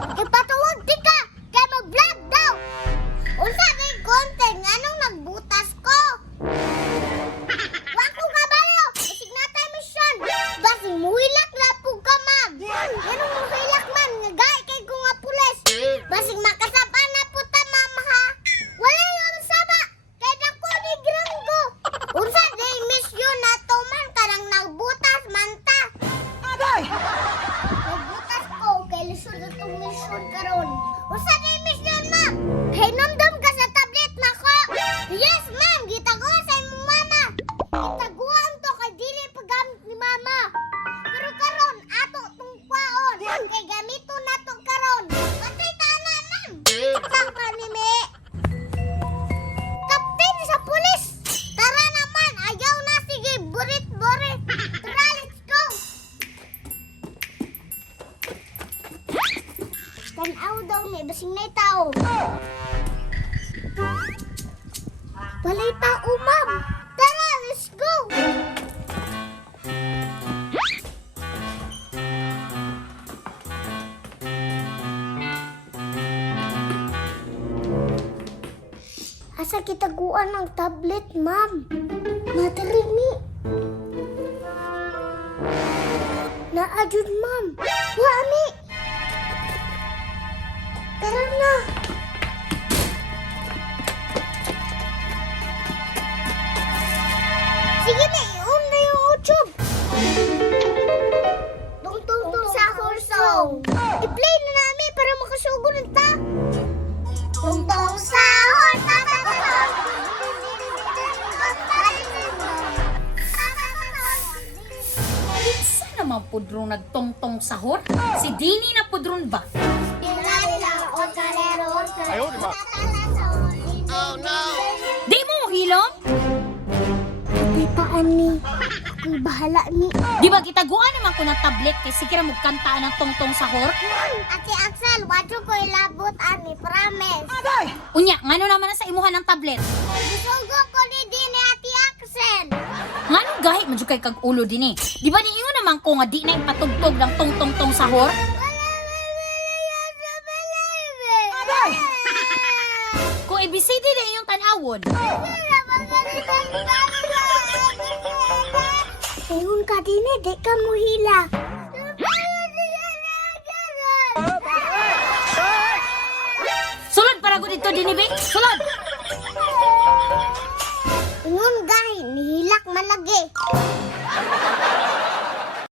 오빠 mission karon. Usa kay mission, ma'am? Hinumdum ka sa tablet nako. Yes, ma'am, gitago sa imong mama. Gitaguan to kay dili paggamit ni mama. Pero karon ato tong kwaon kay gamito nato karon. Patay ta na, ma'am. Eh. Ang kanime. Tanaw daw may basing na tao. Walay tao, oh, ma'am. Tara, let's go! Asa kita kitaguan ng tablet, ma'am? Madali ni. Naajud, ma'am. Wa I-on na yung YouTube. Tung tung tung sa horso. I-play na namin para makasugod ta. Tung tung sa naman pudrong nagtongtong sahor? Si Dini na pudron ba? Oh ani. Ang bahala ni. Di ba gitaguan naman ko ng tablet kay sige ra mo kantaan ng tongtong sahor? Ate Axel, wadyo ko ilabot ani, promise. Unya, ngano naman na sa imuhan ng tablet? Isugo ko ni Dini Ate Axel. Ngano gahit jud kay kag ulo dinhi? Di ba niingon naman ko nga di na ipatugtog ng tongtong-tong sahor? Kung ABCD na iyong tanawon. Ayun ka din eh, di ka mo hila. Sulod para ko dito dinibi. Sulod. Ayun gay, nihilak man lagi.